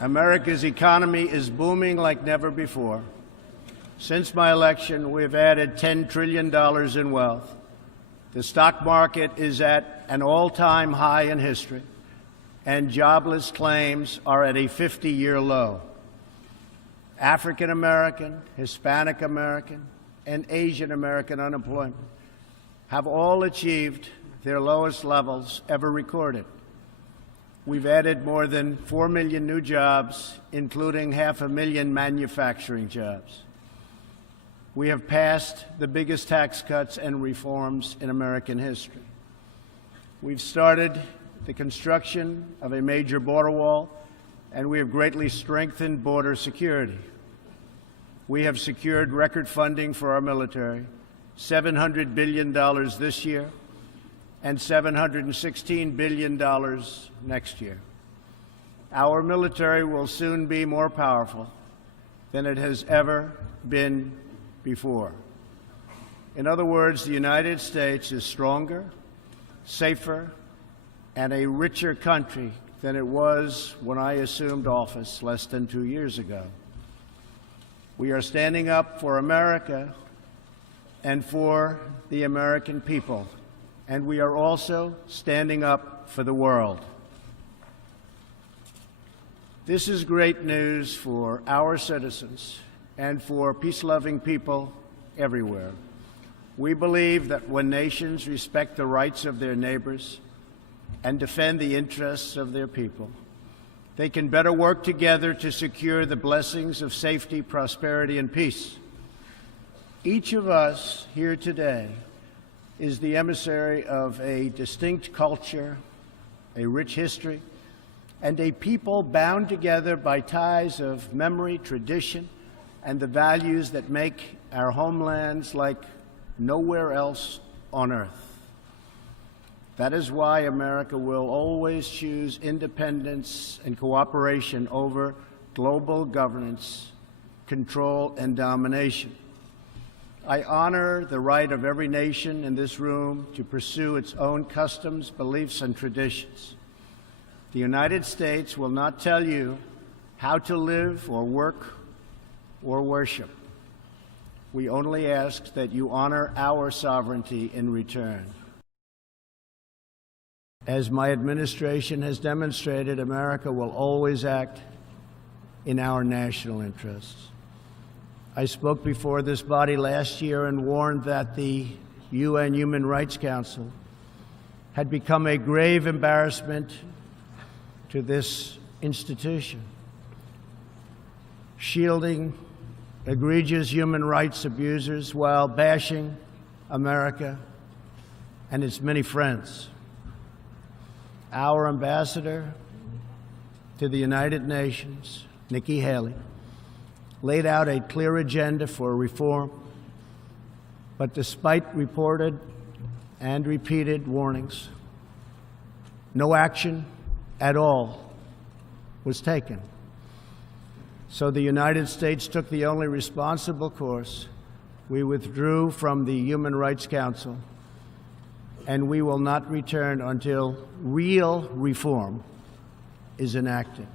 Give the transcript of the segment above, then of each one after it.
America's economy is booming like never before. Since my election, we've added $10 trillion in wealth. The stock market is at an all-time high in history, and jobless claims are at a 50-year low. African American, Hispanic American, and Asian American unemployment have all achieved their lowest levels ever recorded. We've added more than 4 million new jobs, including 500,000 manufacturing jobs. We have passed the biggest tax cuts and reforms in American history. We've started the construction of a major border wall, and we have greatly strengthened border security. We have secured record funding for our military, $700 billion this year, and $716 billion next year. Our military will soon be more powerful than it has ever been before. In other words, the United States is stronger, safer, and a richer country than it was when I assumed office less than 2 years ago. We are standing up for America and for the American people, and we are also standing up for the world. This is great news for our citizens and for peace-loving people everywhere. We believe that when nations respect the rights of their neighbors and defend the interests of their people, they can better work together to secure the blessings of safety, prosperity, and peace. Each of us here today is the emissary of a distinct culture, a rich history, and a people bound together by ties of memory, tradition, and the values that make our homelands like nowhere else on earth. That is why America will always choose independence and cooperation over global governance, control, and domination. I honor the right of every nation in this room to pursue its own customs, beliefs, and traditions. The United States will not tell you how to live or work or worship. We only ask that you honor our sovereignty in return. As my administration has demonstrated, America will always act in our national interests. I spoke before this body last year and warned that the UN Human Rights Council had become a grave embarrassment to this institution, shielding egregious human rights abusers while bashing America and its many friends. Our ambassador to the United Nations, Nikki Haley, laid out a clear agenda for reform, but despite reported and repeated warnings, no action at all was taken. So the United States took the only responsible course. We withdrew from the Human Rights Council, and we will not return until real reform is enacted.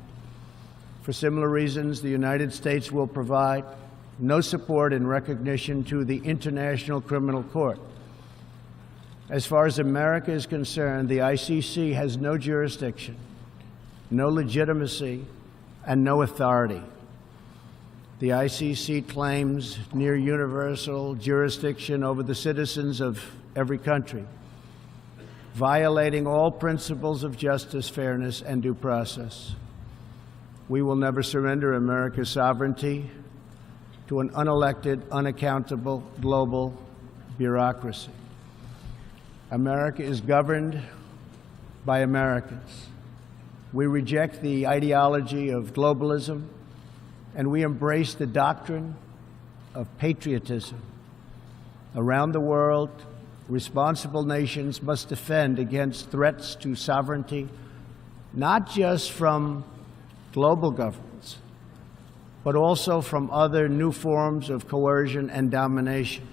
For similar reasons, the United States will provide no support in recognition to the International Criminal Court. As far as America is concerned, the ICC has no jurisdiction, no legitimacy, and no authority. The ICC claims near universal jurisdiction over the citizens of every country, violating all principles of justice, fairness, and due process. We will never surrender America's sovereignty to an unelected, unaccountable global bureaucracy. America is governed by Americans. We reject the ideology of globalism, and we embrace the doctrine of patriotism. Around the world, responsible nations must defend against threats to sovereignty, not just from global governments, but also from other new forms of coercion and domination.